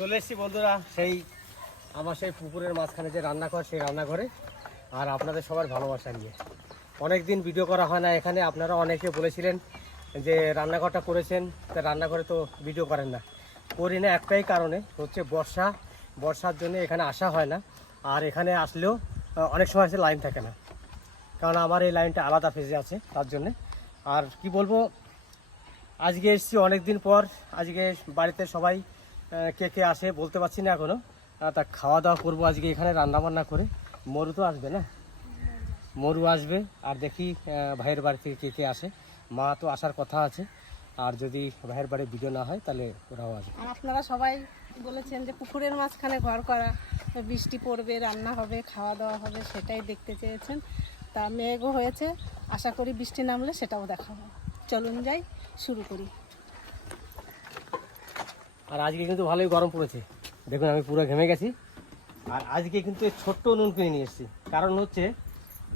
চলে এসেছি বন্ধুরা সেই আমার সেই পুকুরের মাঝখানে যে রান্নাঘর, সেই রান্নাঘরে। আর আপনাদের সবার ভালোবাসা নিয়ে অনেক দিন ভিডিও করা হয় না এখানে। আপনারা অনেকে বলেছিলেন যে রান্নাঘরটা করেছেন, তা রান্নাঘরে তো ভিডিও করেন না। করি না একটাই কারণে হচ্ছে বর্ষার জন্য এখানে আসা হয় না। আর এখানে আসলেও অনেক সময় আছে লাইন থাকে না, কারণ আমার এই লাইনটা আলাদা ফেজে আছে তার জন্যে। আর কি বলবো, আজকে এসেছি অনেক দিন পর। আজকে বাড়িতে সবাই কে কে আসে বলতে পারছি না এখনও। তা খাওয়া দাওয়া করবো আজকে এখানে রান্নাবান্না করে। মরু তো আসবে না, মরু আসবে। আর দেখি ভাইয়ের বাড়ি থেকে কে কে আসে। মা তো আসার কথা আছে, আর যদি ভাইয়ের বাড়ি ভিডিও না হয় তাহলে ওরাও আসবে। আর আপনারা সবাই বলেছেন যে পুকুরের মাঝখানে ঘর করা, বৃষ্টি পড়বে, রান্না হবে, খাওয়া দাওয়া হবে, সেটাই দেখতে চেয়েছেন। তা মেঘও হয়েছে, আশা করি বৃষ্টি নামলে সেটাও দেখাবো। চলুন যাই, শুরু করি। আর আজকে কিন্তু ভালোই গরম পড়েছে, দেখুন আমি পুরো ঘেমে গেছি। আর আজকে কিন্তু এই ছোট্ট উনুন কিনে নিয়ে এসেছি, কারণ হচ্ছে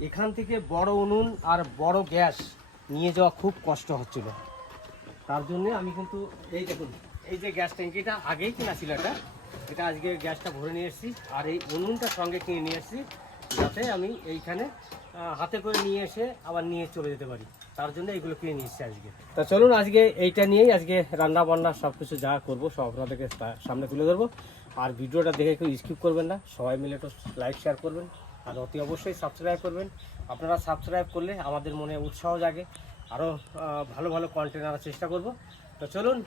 এখান থেকে বড় উনুন আর বড় গ্যাস নিয়ে যাওয়া খুব কষ্ট হচ্ছিল। তার জন্য আমি কিন্তু এই দেখুন, এই যে গ্যাস ট্যাঙ্কিটা আগেই কিনা ছিল, এটা আজকে গ্যাসটা ভরে নিয়ে এসেছি। আর এই উনুনটা সঙ্গে কিনে নিয়ে এসেছি, যাতে আমি এইখানে হাতে করে নিয়ে এসে আবার নিয়ে চলে যেতে পারি। তার জন্য এইগুলো কিনে নিয়ে এসেছি আজকে। তা চলুন আজকে এইটা নিয়েই আজকে রান্না বান্না সব কিছু যা করবো সব আপনাদেরকে সামনে তুলে ধরবো। আর ভিডিওটা দেখে কেউ স্কিপ করবেন না, সবাই মিলে একটু লাইক শেয়ার করবেন। আর অতি অবশ্যই সাবস্ক্রাইব করবেন। আপনারা সাবস্ক্রাইব করলে আমাদের মনে উৎসাহ জাগে, আরও ভালো ভালো কন্টেন্ট আনার চেষ্টা করব। তো চলুন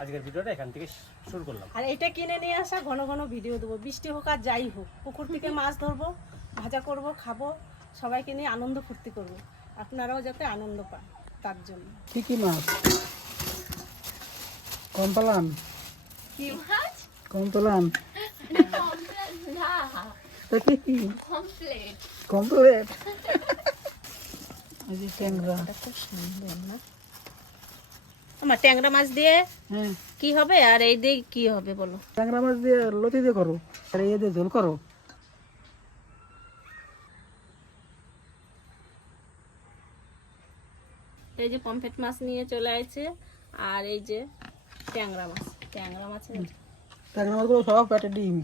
আজকের ভিডিওটা এখান থেকে শুরু করলাম। আর এটা কিনে নিয়ে আসা, ঘন ঘন ভিডিও দেবো, বৃষ্টি হোক আর যাই হোক। পুকুর থেকে মাছ ধরবো, ভাজা করব, খাবো, সবাইকে নিয়ে আনন্দ ফুর্তি করব। আপনারাও যাতে আনন্দ পান তার জন্য। কি কি মাছ? কমতলান। কি মাছ? কমতলান। কমপ্লেট না, তা কি কি? কমপ্লেট। কমপ্লেট। এই যে ট্যাংরা। এটা খুব সুন্দর না? আমার ট্যাংরা মাছ দিয়ে হ্যাঁ, কি হবে আর এই দিয়ে কি হবে বলো? ট্যাংরা মাছ দিয়ে লতি দিয়ে করো, আর এই দিয়ে ঝোল করো। এই যে পমফ্রেট মাছ নিয়ে চলে আসছে, আর এই যে ট্যাংরা মাছের ট্যাংরা মাছগুলো সব পেটে ডিম।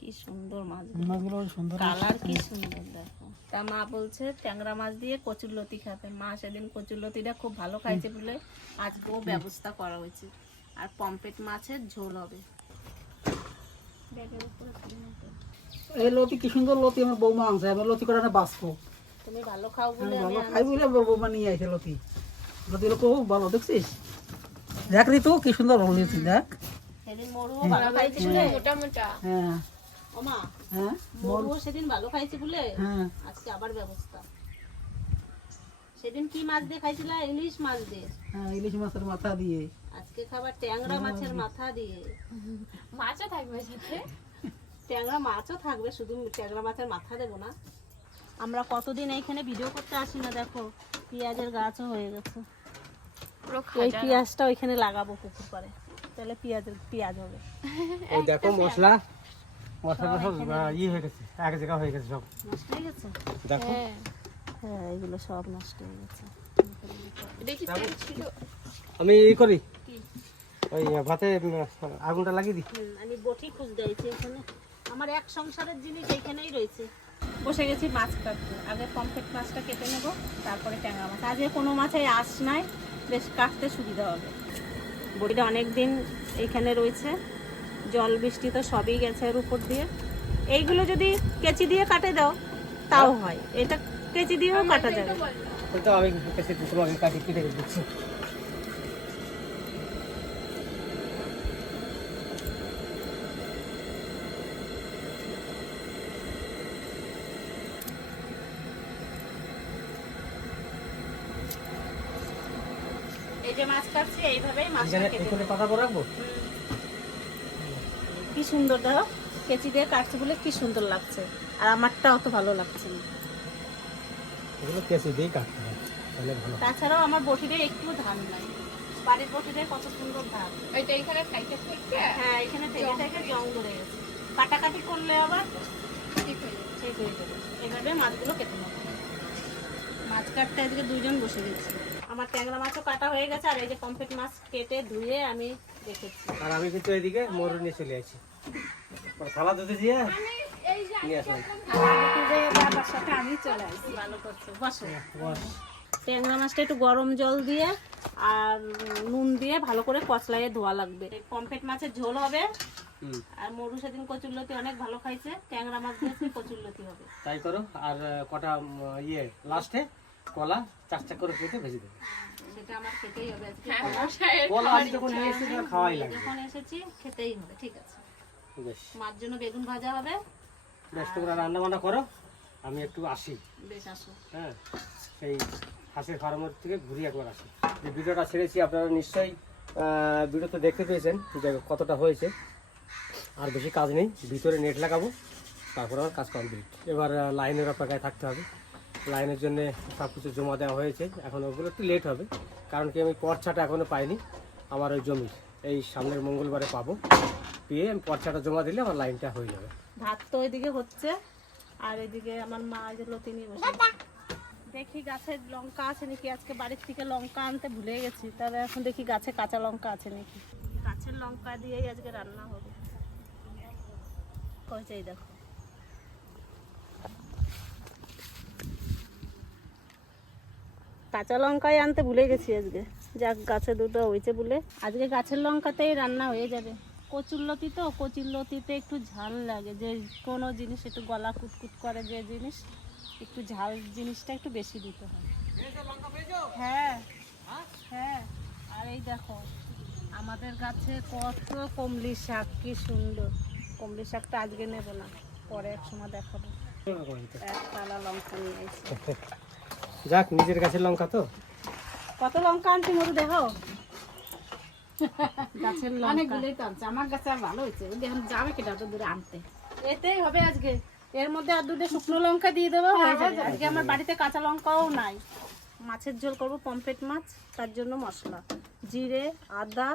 কি সুন্দর মাছ, মাছগুলো সুন্দর। কালার কি সুন্দর দেখো। তা মা বলছে ট্যাংরা মাছ দিয়ে কচুর লতি খাবে। মা সেদিন কচুর লতিটা খুব ভালো খাইছে বলে আজকেও ব্যবস্থা করা হয়েছে। আর পমফ্রেট মাছের ঝোল হবে। এই লতি কি সুন্দর লতি, আমার বৌমা আনছে। আমি লতি করে বাঁচবো, তুমি ভালো খাও আমি বলে ভালো খাই বলে আমার বৌমা নিয়ে আইছে লতি। লতি লোক ভালো দেখছিস? দেখ ঋতু কি সুন্দর লতি, দেখ। সেদিন মরুও ভালো খাইছে বলে। মোটা মোটা। হ্যাঁ ও মা, হ্যাঁ মরুও সেদিন ভালো খাইছে বলে হ্যাঁ। আজকে আবার ব্যবস্থা। সেদিন কি মাছ দিয়ে খাইছিল? ইলিশ মাছ দিয়ে। হ্যাঁ, ইলিশ মাছের মাথা দিয়ে। আজকে খাবার ট্যাংরা মাছের মাথা দিয়ে। মাছও থাকবে সাথে। ট্যাংরা মাছও থাকবে, শুধু ট্যাংরা মাছের মাথা দেবো না। আমরা কতদিন এইখানে ভিডিও করতে আসি না, দেখো পেঁয়াজের গাছও হয়ে গেছে। পুরো এই খাজা। পেঁয়াজটা ওইখানে লাগাবো পুকুর পাড়ে, তাহলে পেঁয়াজ হবে। এই দেখো মশলাটা সব হয়ে গেছে, এক জায়গা হয়ে গেছে সব। নষ্ট হয়ে গেছে? দেখো হ্যাঁ, হ্যাঁ, এগুলো সব নষ্ট হয়ে গেছে। দেখি তেল ছিল। আমি করি কি? ওই ভাতে আগুনটা লাগিয়ে দিই। আমি বটি খুঁজতে আইছি এখানে। আমার এক সংসারের জিনিস এইখানেই রয়েছে। বসে গেছি মাছ কাটতে। আগে পমফ্রেট মাছটা কেটে নেব, তারপরে ট্যাংরা মাছ। আজকে কোনো মাছের আঁশ নাই, বেশ কাটতে সুবিধা হবে। বটিটা অনেক দিন এইখানে রয়েছে, জল বৃষ্টি তো সবই গেছে এর উপর দিয়ে। এইগুলো যদি কেচি দিয়ে কাটে দাও তাও হয়, এটা কেচি দিয়েও কাটা যাবে। তো আমি তোমাকে কাটি কেটে দিচ্ছি। এই যে মাছ কাটছি এইভাবেই মাছটা এখানে কেটে এখানে নেব। পাতা করে রাখবো। কি সুন্দর দেখো, কেচি দিয়ে কাটছে বলে কি সুন্দর লাগছে। আর আমারটা অত ভালো লাগছে না। এগুলো কেসে দিয়েই কাটতে হয়, তাহলে ভালো। তাছাড়াও আমার বটিতে একটু ধান নাই। বাড়ির বটিতে কত সুন্দর ধান। ওইটা এখানে খাইতে থেকে হ্যাঁ, এখানে থেকে থেকে জং ধরে গেছে। কাটাকাটি করলে আবার ঠিক হয়ে যাবে। ঠিক হয়ে যাবে। এইভাবে মাছগুলো কেটে নেবো। মাছ কাটতে আজকে দুজন বসে গেছি। আমার ট্যাংরা মাছও কাটা হয়ে গেছে। আর এই যে পমফ্রেট মাছ কেটে ধুয়ে আমি দেখেছি। আর আমি কিন্তু এদিকে মরু নিয়ে চলে আসছি, থালা ধুতে দিয়ে নিয়ে আসলাম। বাবার সাথে আমি চলে আসছি। ভালো করছো, বসো। ট্যাংরা মাছটা একটু গরম জল দিয়ে আর নুন দিয়ে ভালো করে কচলাইয়ে ধোয়া লাগবে। পমফ্রেট মাছের ঝোল হবে, আর মরু সেদিন কচুরলতি অনেক ভালো খাইছে, ট্যাংরা মাছ দিয়েছে কচুরলতি হবে। তাই করো। আর কটা লাস্টে কলা চাক করে কেটে ভেজে দেবে। সেটা আমার খেতেই হবে আজকে। হ্যাঁ, মশাইয়ের কলা আজ যখন নিয়ে এসেছি তখন খাওয়াই লাগবে। যখন এসেছি খেতেই হবে, ঠিক আছে। বেশ মার জন্য বেগুন ভাজা হবে। বেশ, তোমরা রান্না বান্না করো, আমি একটু আসি। বেশ, আসো। হ্যাঁ, সেই হাঁসের ফার্মের থেকে ঘুরে একবার আসি। যে ভিডিওটা ছেড়েছি আপনারা নিশ্চয়ই ভিডিওতে দেখতে পেয়েছেন যে কতটা হয়েছে। আর বেশি কাজ নেই, ভিতরে নেট লাগাবো, তারপর আমার কাজ কমপ্লিট। এবার লাইনের অপেক্ষায় থাকতে হবে। লাইনের জন্য সব কিছু জমা দেওয়া হয়েছে, এখন ওগুলো একটু লেট হবে, কারণ কি আমি পর্চাটা এখনও পাইনি আমার ওই জমির। এই সামনের মঙ্গলবারে পাবো, পেয়ে আমি পর্চাটা জমা দিলে আমার লাইনটা হয়ে যাবে। ভাত তো ওইদিকে হচ্ছে, আর এদিকে আমার মা যে লতি নিয়ে বসে। দেখি গাছের লঙ্কা আছে নাকি, আজকে বাড়ির থেকে লঙ্কা আনতে ভুলে গেছি, তবে এখন দেখি গাছে কাঁচা লঙ্কা আছে নাকি। গাছের লঙ্কা দিয়েই আজকে রান্না হবে। কইছেই দেখো, কাঁচা লঙ্কাই আনতে ভুলে গেছি আজকে। যাক, গাছে দুটো হয়েছে বলে আজকে গাছের লঙ্কাতেই রান্না হয়ে যাবে। কচুরলতি তো, কচুরলতিতে একটু ঝাল লাগে, যে কোনো জিনিস একটু গলা কুটকুট করে, যে জিনিস একটু ঝাল জিনিসটা একটু বেশি দিতে হয়। হ্যাঁ হ্যাঁ, আর এই দেখো আমাদের গাছে কত কমলি শাক, কি সুন্দর। কমলি শাকটা আজকে নেব না, পরে এক সময় দেখাবো। এক পালা লঙ্কা নিয়ে এসে। যাক, নিজের গাছের লঙ্কা তো। কত লঙ্কা আনছি মধু দেখো, গাছের লঙ্কা অনেকগুলোই তো আনছে। আমার গাছে আর ভালো হয়েছে, এখন যাবে কেটা তো দূরে আনতে, এতেই হবে আজকে। এর মধ্যে আর দুটো শুকনো লঙ্কা দিয়ে দেবো, হয়ে যাবে। আজকে আমার বাড়িতে কাঁচা লঙ্কাও নাই। মাছের ঝোল করবো, পমফ্রেট মাছ, তার জন্য মশলা জিরে, আদা,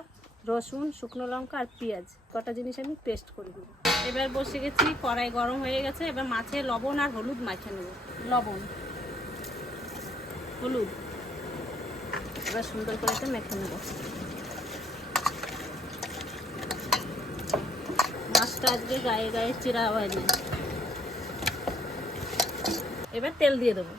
রসুন, শুকনো লঙ্কা আর পেঁয়াজ, কটা জিনিস আমি পেস্ট করে দেবো। এবার বসে গেছি, কড়াই গরম হয়ে গেছে। এবার মাছে লবণ আর হলুদ মাখিয়ে নেবো। লবণ, হলুদ, এবার সুন্দর করে একটা মেখে নেবো। মাছটা আজকে গায়ে গায়ে চিরা হয়নি। এবার তেল দিয়ে দেবো।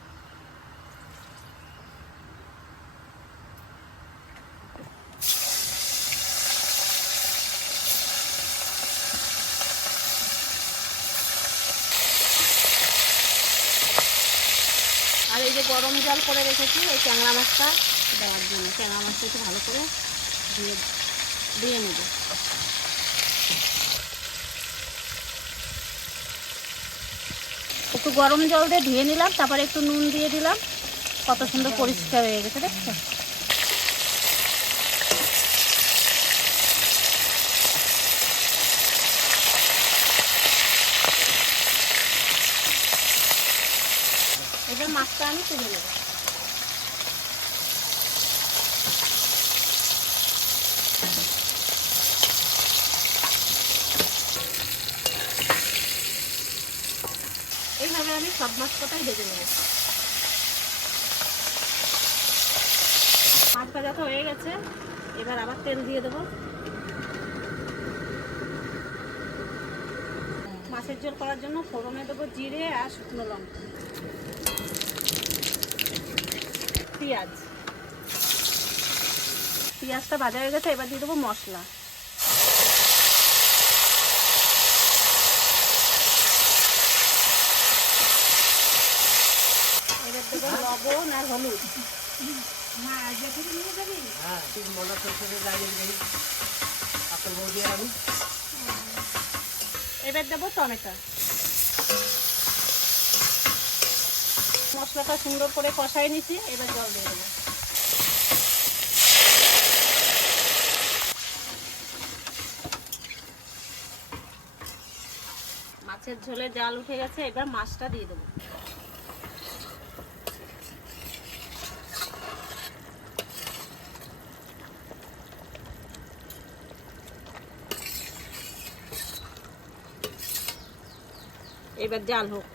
আর এই যে গরম জল করে রেখেছি এই ট্যাংরা মাছটা দেওয়ার জন্য, ট্যাংরা মাছটা একটু ভালো করে দিয়ে নেব। একটু গরম জল দিয়ে ধুয়ে নিলাম, তারপরে একটু নুন দিয়ে দিলাম, কত সুন্দর পরিষ্কার হয়ে গেছে, দেখছো? এবার মাছটা আমি তুলে নেব। এইভাবে আমি সব মাছ কটাই ভেজে নেব। মাছ ভাজা তো হয়ে গেছে, এবার আবার তেল দিয়ে দেবো। মাছের ঝোল করার জন্য ফোড়নে দেবো জিরে আর শুকনো লঙ্কা, পেঁয়াজ। পেঁয়াজটা ভাজা হয়ে গেছে, এবার দিয়ে দেবো মশলা। এবার দেবো লবণ আর হলুদ। এবার দেবো টমেটো। মশলাটা সুন্দর করে কষাই নিচ্ছি, এবার জল দিয়ে দেবো। মাছের ঝোলে জাল উঠে গেছে, এবার মাছটা দিয়ে দেবো। এবার জাল হোক।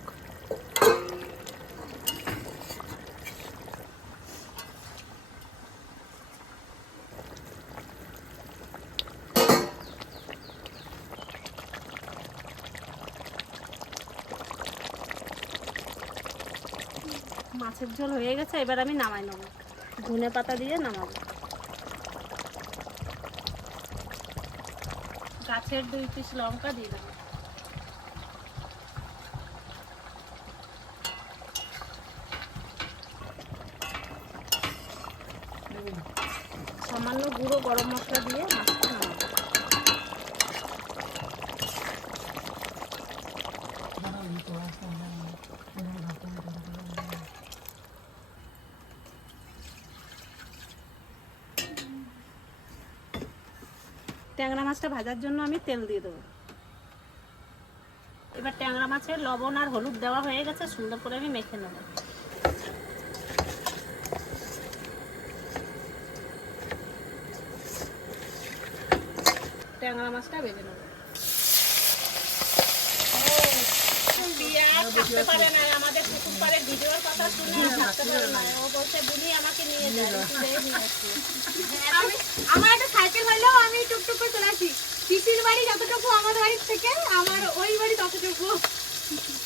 মাছের ঝোল হয়ে গেছে, এবার আমি নামাই নেবো, ধনে পাতা দিয়ে নামাবো। গাছের 2 পিস লঙ্কা দিয়ে দেবো। সামান্য গুঁড়ো গরম মশলা দিয়ে মাছটা নামাবো। ট্যাংরা মাছটা ভাজার জন্য আমি তেল দিয়ে দেবো। এবার ট্যাংরা মাছের লবণ আর হলুদ দেওয়া হয়ে গেছে, সুন্দর করে আমি মেখে নেব। ট্যাংরা মাছটা ভেজে নেব। থাকতে পারে না, আমাদের পুকুর পাড়ে ভিডিওর কথা শুনে থাকতে পারে না। ও বলছে বুনি আমাকে নিয়ে যায়, আমার একটা সাইকেল হলেও আমি টুকটুক করে চলে আসি। পিসির বাড়ি যতটুকু আমার বাড়ির থেকে আমার ওই বাড়ি ততটুকু।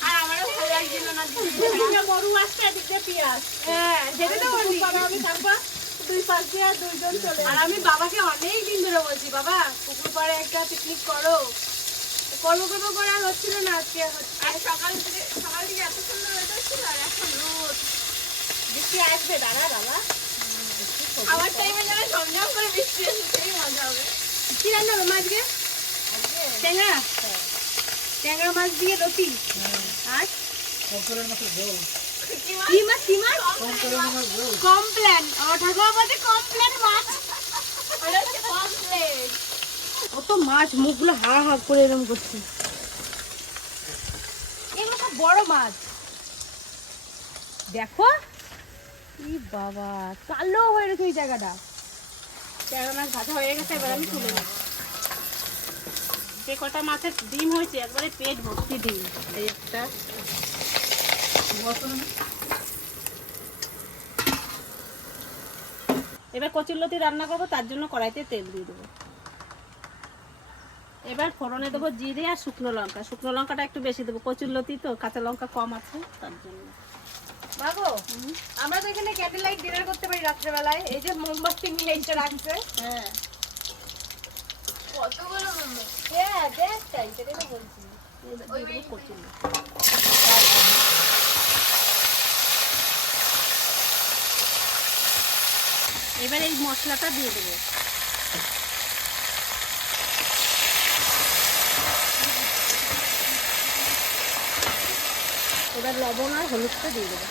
আর আমারও ভালো লাগছিল না বড়ু আসছে, এদিক দিয়ে পিঁয়াজ। হ্যাঁ যেটা তো বলি আমি থাকবা 2 পাশ দিয়ে আর 2 জন চলে। আর আমি বাবাকে অনেক দিন ধরে বলছি, বাবা পুকুর পাড়ে একটা পিকনিক করো, করবো করবো করে আর হচ্ছিল না। আজকে আর সকাল থেকে এত সুন্দর ওয়েদার ছিল, আর এখন রোদ। বৃষ্টি আসবে, দাঁড়া বাবা। আমার টাইমে যেন ঝমঝম করে বৃষ্টি আসে, সেই মজা হবে। কি রান্না হবে আজকে? ট্যাংরা, ট্যাংরা মাছ দিয়ে রুটি। আর কি মাছ? কমপ্লেন। আমার ঠাকুমা বলছে কমপ্লেন মাছ। কত মাছ, মুখগুলো হা হা করে এরকম করছে। এগুলো সব বড় মাছ দেখো। ই বাবা, কালো হয়ে গেছে এই জায়গাটা। ট্যাংরা মাছ ভাজা হয়ে গেছে, এবার আমি তুলে নেব। যে কটা মাছের ডিম হয়েছে একবারে পেট ভর্তি ডিম। এই একটা, এবার কচুরলতি রান্না করবো, তার জন্য কড়াইতে তেল দিয়ে দেবো। এবার ফোড়নে দেবো জিরে আর শুকনো লঙ্কা। শুকনো লঙ্কাটা একটু বেশি দেবো, কচুরলতি তো কাঁচা লঙ্কা কম আছে তার জন্য। বাবু, আমরা তো এখানে ক্যান্ডেল লাইট ডিনার করতে পারি রাত্রেবেলায়। এই যে মোমবাতি নিয়ে এসে রাখছে। হ্যাঁ, কতগুলো মোমবাতি। হ্যাঁ দেখ, তাই সেটাই তো বলছি। এবার দিয়ে দেবো কচুরলতি। এবার এই মশলাটা দিয়ে দেবো। এবার লবণ আর হলুদটা দিয়ে দেবো।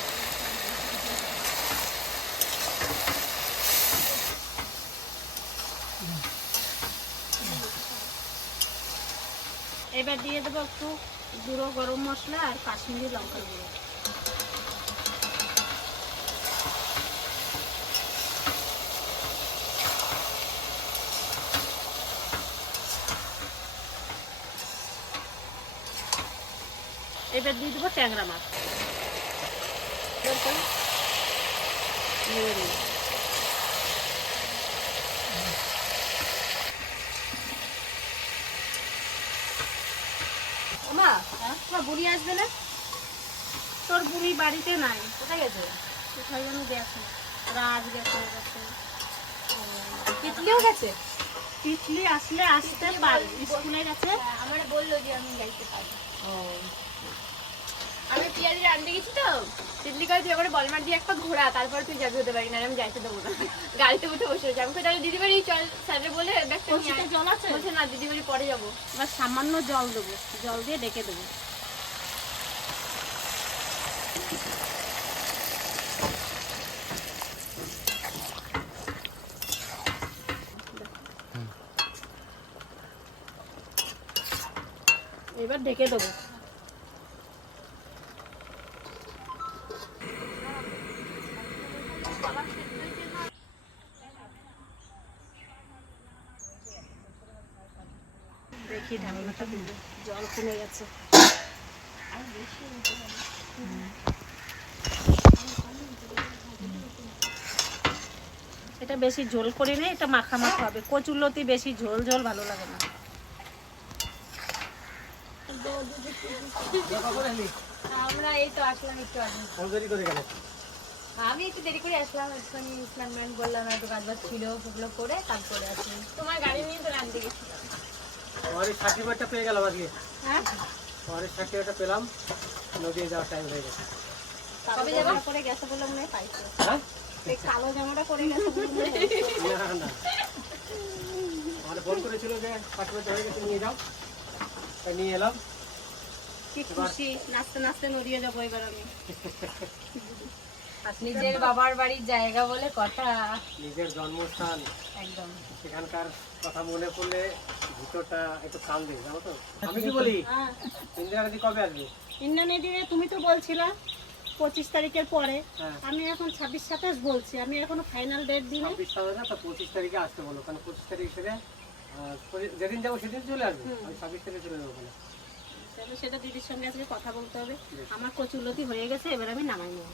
এবার দিয়ে দেবো একটু গুঁড়ো গরম মশলা আর কাশ্মীরি লঙ্কার গুঁড়ো। এবার দিয়ে দেবো ট্যাংরা মাছ। মা, তোমার বুড়ি আসবে না? তোর বুড়ি বাড়িতে নাই, কোথায় গেছে? কোথায় যেন গেছে, রাজ গেছে। তিতলিও গেছে? তিতলি আসলে আসতে পারে, স্কুলে গেছে। আমার বললো যে আমি যাইতে পারি। আমি পিয়াজি আনতে গেছি তো, তিতলি কয় তুই এবারে বলমার দিয়ে একটা ঘোরা, তারপর তুই যাবি হতে পারি না, আমি যাইতে দেবো না। গাড়িতে উঠে বসে রয়েছে। আমি তাহলে দিদি বাড়ি চল, স্যারে বলে ব্যাগটা নিয়ে আয়। জল আছে? বলছে না দিদি বাড়ি পরে যাবো। এবার সামান্য জল দেবো, জল দিয়ে ডেকে দেবো। এবার ঢেকে দেবো। দেখি ঢাকনাটা দিব, জল কমে গেছে। এটা বেশি ঝোল করি না, এটা মাখা মাখা হবে। কচুরলতি বেশি ঝোল ঝোল ভালো লাগে না। আমরা এই তো আসলাম একটু আগে। ফোন করি করে গেলে আমি একটু দেরি করে আসলাম, একটুখানি স্নান ম্যান করলাম, একটু কাজ বাজ ছিল, সেগুলো করে তারপরে আসি। তোমার গাড়ি নিয়ে তো রাখতে গেছিলাম। আমাদের সার্টিফিকেটটা পেয়ে গেলাম আজকে, হ্যাঁ আমাদের সার্টিফিকেটটা পেলাম, নদী যাওয়ার টাইম হয়ে গেছে। কবে জামা পরে গেছে বলে মনে হয় পাইছে। হ্যাঁ এই কালো জামাটা পরে গেছে বলে মনে হয় পাইছে। না না, আমার ফোন করেছিল যে সার্টিফিকেট হয়ে গেছে নিয়ে যাও, তাই নিয়ে এলাম। কি খুশি, নাচতে নাচতে নড়িয়ে যাবো এবার আমি। নিজের বাবার বাড়ির জায়গা বলে কথা। নিজের জন্মস্থান, একদম সেখানকার কথা মনে পড়লে ভিতরটা একটু কান্দে, জানো তো। আমি কি বলি, হ্যাঁ ইন্দিরা গান্ধী কবে আসবে? ইন্ডিয়ান এডিনে তুমি তো বলছিলা 25 তারিখের পরে, হ্যাঁ আমি এখন 26-27 বলছি, আমি এখনো ফাইনাল ডেট দিই নাই। 26 হবে না তো 25 তারিখে আসতে বলো, কারণ 25 তারিখ থেকে যেদিন যাবো সেদিন চলে আসবে। আমি 26 তারিখে চলে যাবো ওখানে। তাহলে সেটা দিদির সঙ্গে আজকে কথা বলতে হবে। আমার কচুলতি হয়ে গেছে, এবার আমি নামাই নেব।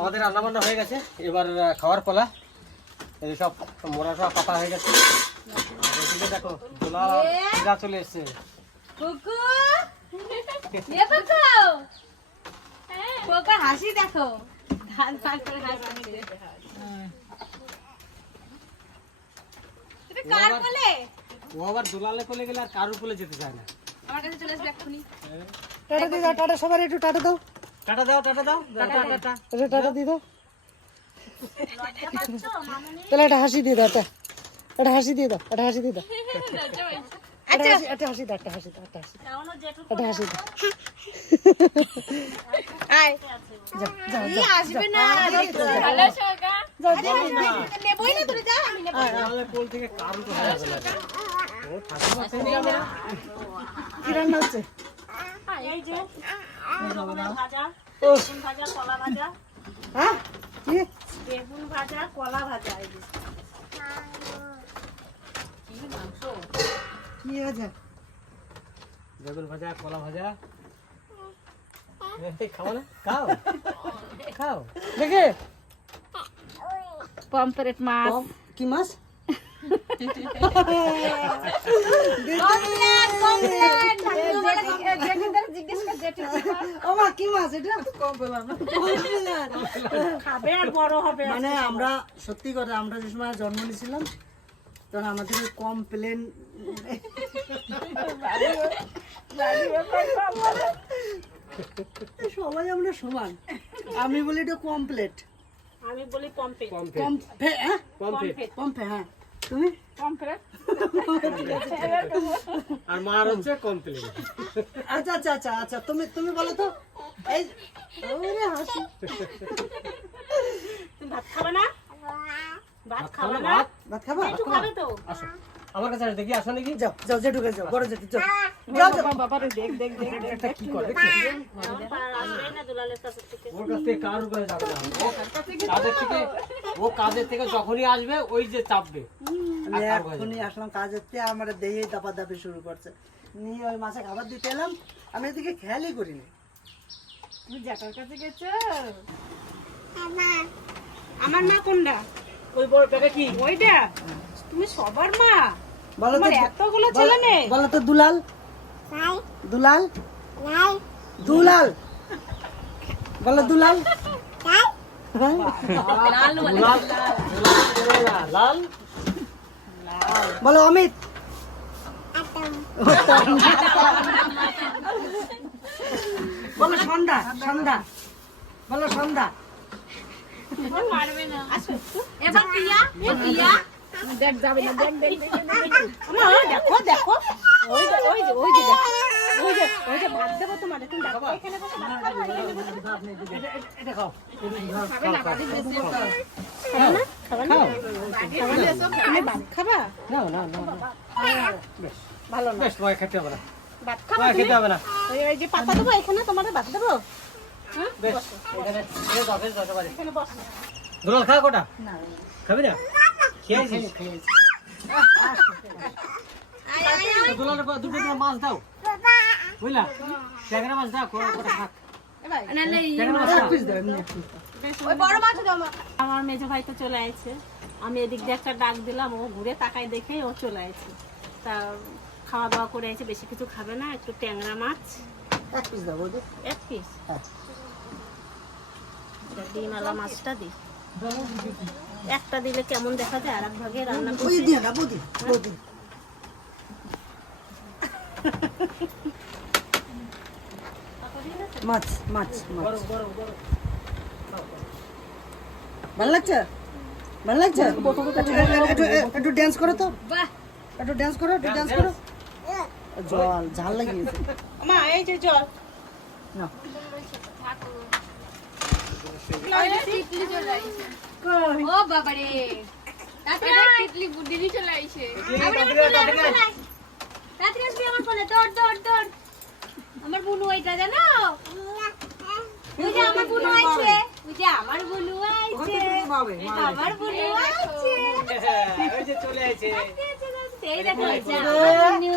আমাদের রান্না বান্না হয়ে গেছে, এবার খাওয়ার পালা। এই সব মোড়া সব পাতা হয়ে গেছে। আর এদিকে দেখো দোলা যা চলে এসছে। কুকু এ কুকু কুকুর হাসি দেখো, ধান ধান করে হাসি। এটা কার বলে? ও আবার দোলালে কোলে গেলে আর কারুর কোলে যেতে চায় না। আমার কাছে চলে আসবে এক্ষুনি। টাটা দিয়ে দাও, টাটা সবার একটু টাটা দাও, টাটা দাও, টাটা দাও, টাটা টাটা। এটা টাটা দিয়ে দাও। তাহলে একটা হাসি দিয়ে দাও, একটা হাসি দিয়ে দাও, একটা হাসি দিয়ে দাও, একটা হাসি দাও, একটা হাসি দাও, একটা হাসি, এমনও জেঠু একটা হাসি দাও। আয় যাও যাও ই আসবে না। হ্যালো সোগা, যাও নেবই না তোরে, যা আমি নেব। দোলালে কোল থেকে কারুর কোলে যাবে না। ও ঠাকুমা চলে যাবে। কি রান্না হচ্ছে? এই যে রকমের ভাজা, বেগুন ভাজা, কলা ভাজা, হ্যাঁ কি বেগুন ভাজা, কলা ভাজা। এই যে কি আছে? বেগুন ভাজা, কলা ভাজা। এই খাও না, খাও খাও। দেখে পমফ্রেট মাছ, কি মাছ? ও মা কি মাছ এটা? কম পেলাম না। খাবে আর বড় হবে। মানে আমরা সত্যি কথা, আমরা যে সময় জন্ম নিয়েছিলাম তখন আমাদের কম প্লেন, সবাই আমরা সমান। আমি বলি এটা কমপ্লেট, আমি বলি পম্পে, কমফে, হ্যাঁ পমফ্রেট। কমফে, হ্যাঁ তুমি পমফ্রেট। আর মার হচ্ছে কমপ্লেন। আচ্ছা আচ্ছা আচ্ছা আচ্ছা, তুমি তুমি বলো তো। এই ওরে হাসি। তুমি ভাত খাবে না? ভাত খাবে না? ভাত ভাত খাবা? একটু খাবে তো। আসো আমার কাছে আসো, দেখি আসো নাকি। যাও যাও জেঠু কাছে যাও, বড় জেঠু যাও যাও যাও। বাবারে দেখ দেখ দেখ দেখ। এটা কি করে দেখছিস? আসবে না দুলালের কাছ থেকে। ওর কাছ থেকে কারুর কাছে যাবে না। ও কাজের থেকে যখনই আসবে ওই যে চাপবে। আমি এখনই আসলাম কাজের থেকে, আমার দেহেই দাপা দাপি শুরু করছে। নিয়ে ওই মাছে খাবার দিতে এলাম, আমি এদিকে খেয়ালই করিনি। তুমি জ্যাঠার কাছে গেছো? আমার মা কোনটা? ওই বড় টাকা কি? ওইটা? তুমি সবার মা? বলো তো, তোমার এতগুলো ছেলে মেয়ে? বলো তো দুলাল, দুলাল, দুলাল, বলো দুলাল। হ্যাঁ? লাল লাল বলো অমিত। বলো সন্ধ্যা, সন্ধ্যা, বলো সন্ধ্যা। পারবে না। এবার প্রিয়া, প্রিয়া দেখ যাবে না, দেখ দেখ দেখ দেখ। আমা দেখো দেখো, ওই যে ওই যে ওই যে দেখো, ওই যে ওই যে ভাত দেবো তোমার, তুমি দেখো এখানে বসে ভাত খাবে, এখানে বসে ভাত এটা খাও। খাবে না, বাড়ি গেছে খাবে না, খাবে না, খাবে না, তুমি ভাত খাবা? না না না বেশ ভালো না, বেশ, তোমাকে খেতে হবে না, ভাত খাবা তোমাকে তুমি? খেতে হবে না। ওই যে পাতা দেবো এখানে, তোমার ভাত দেবো, হ্যাঁ বেশ এখানে এই দাও, বেশ 10 বাজে। এখানে বসো। দুলাল খা কোটা? খাবি না? খেয়েছিস? তো দুলালের দুটো করে মাছ দাও, বুঝলা? ট্যাংরা মাছ দাও, কোটা খা। নালে ট্যাংরা মাছ দাও। এক পিস দাও, এমনি এক পিস দাও। ওই বড় মাছ দাও। আমার মেজো ভাই তো চলে আসছে, আমি এদিক দিয়ে একটা ডাক দিলাম, ও ঘুরে তাকায় দেখে ও চলে আসছে। তা খাওয়া দাওয়া করে আছে, বেশি কিছু খাবে না, একটু ট্যাংরা মাছ 1 পিস দাও বৌদি। 1 পিস। হ্যাঁ। ডিমওয়ালা মাছটা দিই, একটা দিলে কেমন দেখা যায়, আর এক ভাগে রান্না ওই করছি। দিয়ে না বৌদি, বৌদি। মাছ মাছ মাছ ভালো লাগছে, ভালো লাগছে। একটু ড্যান্স করো তো, বাহ, একটু ড্যান্স করো, একটু ড্যান্স করো। জল ঝাল লাগিয়েছে মা এই যে জল না। টিকলি চলে আইছে। ও বাবা রে, তাতে টিকলি বুদ্ধি চলে আইছে। রাত্রে আসবি আমার কোলে, দৌড় দৌড় দৌড়। আমার বুনু ওইটা জানো, ওই যে আমার বুনু আইছে, ওই যে আমার বুনু আইছে, আমার বুনু আইছে। ওই যে চলে আসে। এই দেখো, এই যে আমার বুনু,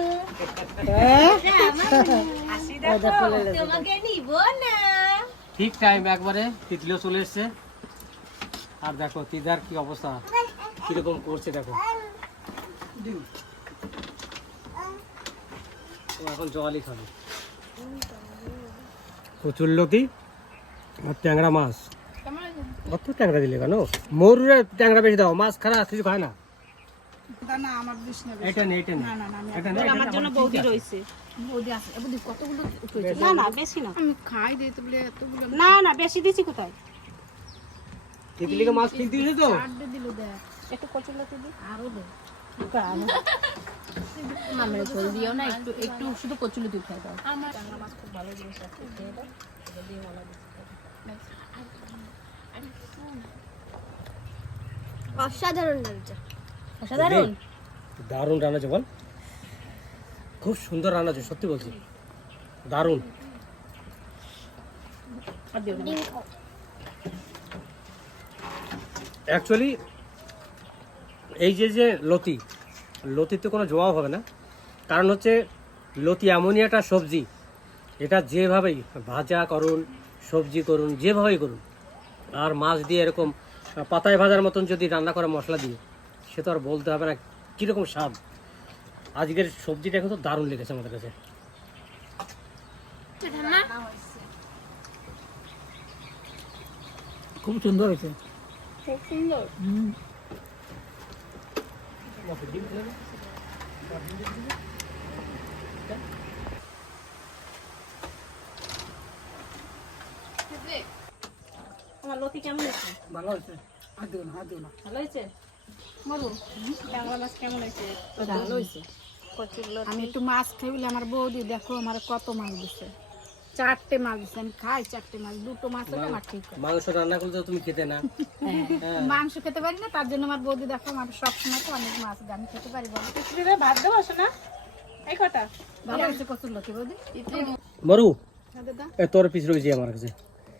এই যে আমার বুনু। হাসি দেখো, তোমাকে নিব না। ঠিক টাইম একবারে তিতলিও চলে এসছে। আর দেখো তিদার কি অবস্থা, কিরকম করছে দেখো। ও এখন জলই খাবে। কচুর লতি আর ট্যাংরা মাছ। কত ট্যাংরা দিলে কেন? মরুরে ট্যাংরা বেশি দাও, মাছ খারাপ কিছু খায় না। না আমার দিস না, এটা নেই, এটা নেই, এটা নেই। আমার জন্য বৌদি রয়েছে। বৌদি আছে, বৌদি কতগুলো না না বেশি না, আমি খাই দিই তো বলে এতগুলো না না বেশি দিছি কোথায়। তিতলিকে মাছ ঠিক দিয়েছে তো। আড্ডে দিল দেখ। একটু কচুরলতি দিই। আরো দে। মামের ঝোল দিও না, একটু একটু শুধু কচুলতি উঠাই দাও। আমার ট্যাংরা মাছ খুব ভালো জিনিস আছে, খেয়ে দাও। ডিমওয়ালা দিচ্ছি। অসাধারণ লাগছে। অসাধারণ। দারুণ রান্না হচ্ছে বল, খুব সুন্দর রান্না হচ্ছে, সত্যি বলছি দারুণ। আর দিও না। অ্যাকচুয়ালি এই যে লতি, লতিতে কোনো জবাব হবে না। কারণ হচ্ছে লতি এমনই একটা সবজি, এটা যেভাবেই ভাজা করুন, সবজি করুন, যেভাবেই করুন, আর মাছ দিয়ে এরকম পাতায় ভাজার মতন যদি রান্না করে মশলা দিয়ে, সে তো আর বলতে হবে না কীরকম স্বাদ। আজকের সবজিটা কিন্তু দারুণ লেগেছে আমাদের কাছে। খুব সুন্দর হয়েছে। খুব সুন্দর। আমার লতি কেমন হয়েছে? ভালো হয়েছে, হাত দিও না, হাত দিও না। ভালো হয়েছে মরু? ট্যাংরা মাছ কেমন হয়েছে? ভালো হয়েছে। কচুরলতি। আমি একটু মাছ খাই বলে আমার বৌদি দেখো আমার কত মাছ দিচ্ছে, 4টে মাছ দিচ্ছে। আমি খাই 4টে মাছ, 2টো মাছ হলে আমার ঠিক হয়। মাংস রান্না করলে তো তুমি খেতে না। মাংস খেতে পারি না, তার জন্য আমার বৌদি দেখো আমার সবসময় তো অনেক মাছ দেয়, আমি খেতে পারি বলো। খিচুড়িতে ভাত দেবো শোনা, এই কটা। ভালো হয়েছে কচুরলতি বৌদি। মরু হ্যাঁ দাদা, এ তোর পিস রয়েছে আমার কাছে,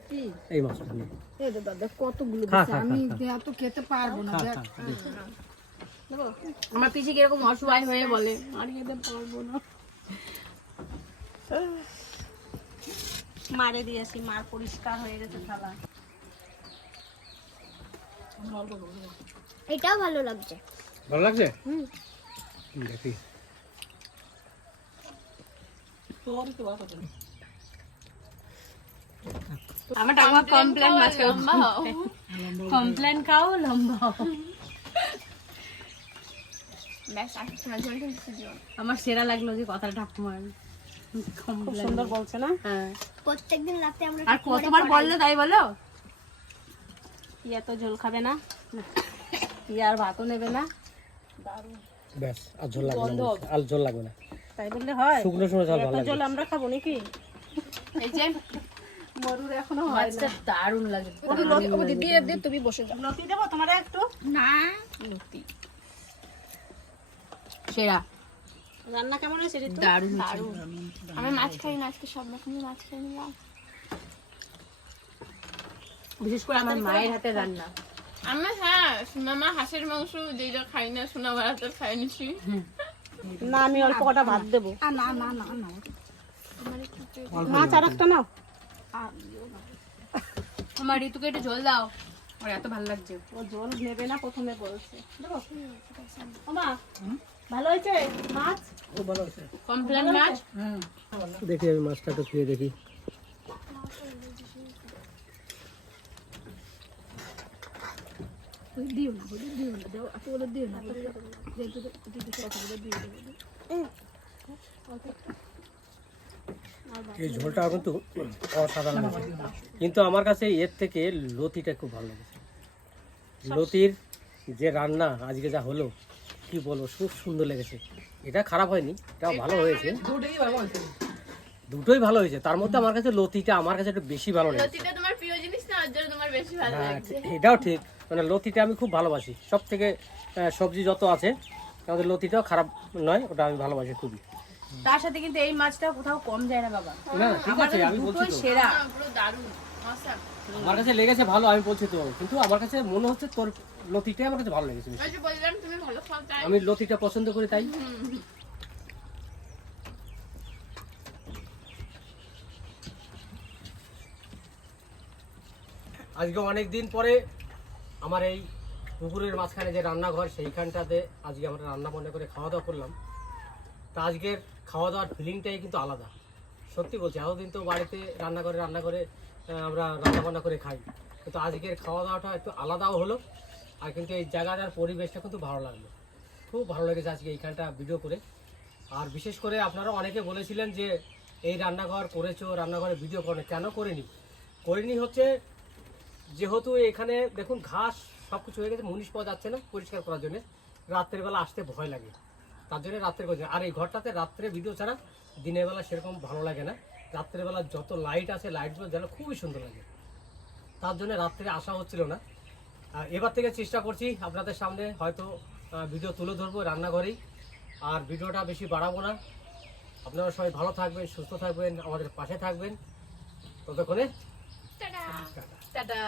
কি এই মাছটা নিয়ে। এই যে দাদা কতগুলো খা, দিচ্ছে, খা, আমি খা, এত খেতে পারবো না। দেখ, আমার পিসি কিরকম অসহায় হয়ে বলে, আর খেতে পারবো না। মারে দিয়েছি, মার পরিষ্কার হয়ে গেছে থালা। এটাও ভালো লাগছে। ভালো লাগছে? দেখি আমার কমপ্লেন মাছ লম্বা হও, কমপ্লেন খাও, লম্বা হও। ব্যাস আসছে না, ঝোল ঝোল দিও। আমার সেরা লাগলো যে কথাটা ঠাকুমার, খুব সুন্দর বলছে না? হ্যাঁ, প্রত্যেকদিন রাতে আমরা আর কতবার বললো তাই বলো। ইয়া তো ঝোল খাবে না, ইয়া আর ভাতও নেবে না, ব্যাস, আর ঝোল লাগবে না, আর ঝোল লাগবে না। তাই বললে হয়? শুকনো শুকনো ঝাল ভালো এত ঝোল লাগবে। আমরা খাবো নাকি? এই যে মরুর এখনো হয় মাছটা দারুণ লাগে। দিয়ে দিয়ে তুমি বসে যাও। লতি দেবো তোমার একটু? না লতি সেরা, রান্না কেমন হয়েছে ঋতু? দারুণ দারুণ। আমি মাছ খাই না, আজকে সব রকমের মাছ খাই নিলাম, বিশেষ করে আমার মায়ের হাতে রান্না। আমরা হ্যাঁ মামা হাঁসের মাংস যেটা খাই না, সোনা বাড়াতে খাই নিছি। না আমি অল্প কটা ভাত দেবো। না না না না, মাছ আর একটা নাও। আমার ঋতুকে একটু ঝোল দাও। ওর এত ভালো লাগছে। ও ঝোল নেবে না প্রথমে বলছে। দেখো ও মা ভালো হয়েছে মাছ? খুব ভালো হয়েছে। কমপ্লেন মাছ। দেখি আমি মাছটা একটু খেয়ে দেখি। দিও না দিও না দাও আপু বলে দিও না দেখো কথা বলে দিও এই ঝোলটা কিন্তু অসাধারণ হয়েছে। কিন্তু আমার কাছে এর থেকে লতিটা খুব ভালো লেগেছে। লতির যে রান্না আজকে যা হলো কি বলবো, খুব সুন্দর লেগেছে। এটা খারাপ হয়নি, এটাও ভালো হয়েছে, দুটোই ভালো হয়েছে। তার মধ্যে আমার কাছে লতিটা আমার কাছে একটু বেশি ভালো লেগেছে। লতিটা তোমার প্রিয় জিনিস না, ওর জন্য তোমার বেশি ভালো হ্যাঁ, লাগছে। এটাও ঠিক, মানে লতিটা আমি খুব ভালোবাসি। সব থেকে সবজি যত আছে আমাদের লতিটাও খারাপ নয়, ওটা আমি ভালোবাসি খুবই। তার সাথে কিন্তু এই মাছটা কোথাও কম যায় না বাবা। না ঠিক আছে, আমি বলছি দুটোই তো সেরা। হ্যাঁ, পুরো দারুণ awesome। আমার কাছে লেগেছে ভালো, আমি বলছি তো। কিন্তু আমার কাছে মনে হচ্ছে তোর লতিটাই আমার কাছে ভালো লেগেছে বেশি। ওই যে বললাম তুমি ভালো খাও তাই। আমি লতিটা পছন্দ করি তাই। আজকে অনেক দিন পরে আমার এই পুকুরের মাঝখানে যে রান্নাঘর, সেইখানটাতে আজকে আমরা রান্না বান্না করে খাওয়া দাওয়া করলাম। তা আজকের খাওয়া দাওয়ার ফিলিংটাই কিন্তু আলাদা। সত্যি বলছি, এতদিন তো বাড়িতে রান্না করে আমরা রান্না বান্না করে খাই, কিন্তু আজকের খাওয়া দাওয়াটা একটু আলাদাও হলো। আর কিন্তু এই জায়গাটার পরিবেশটা কিন্তু ভালো লাগলো, খুব ভালো লেগেছে আজকে এইখানটা ভিডিও করে। আর বিশেষ করে আপনারা অনেকে বলেছিলেন যে এই রান্নাঘর করেছো, রান্নাঘরে ভিডিও করে, কেন করিনি হচ্ছে যেহেতু এখানে দেখুন ঘাস সব কিছু হয়ে গেছে, মুনিশ পাওয়া যাচ্ছে না পরিষ্কার করার জন্য, রাত্রের বেলা আসতে ভয় লাগে, তার জন্য রাত্রে করছে। আর এই ঘরটাতে রাত্রে ভিডিও ছাড়া দিনের বেলা সেরকম ভালো লাগে না। রাত্রের বেলা যত লাইট আছে, লাইটগুলো যেন খুবই সুন্দর লাগে, তার জন্য রাত্রে আসা হচ্ছিল না। এবার থেকে চেষ্টা করছি আপনাদের সামনে হয়তো ভিডিও তুলে ধরবো রান্নাঘরেই। আর ভিডিওটা বেশি বাড়াবো না। আপনারা সবাই ভালো থাকবেন, সুস্থ থাকবেন, আমাদের পাশে থাকবেন। ততক্ষণে টাটা।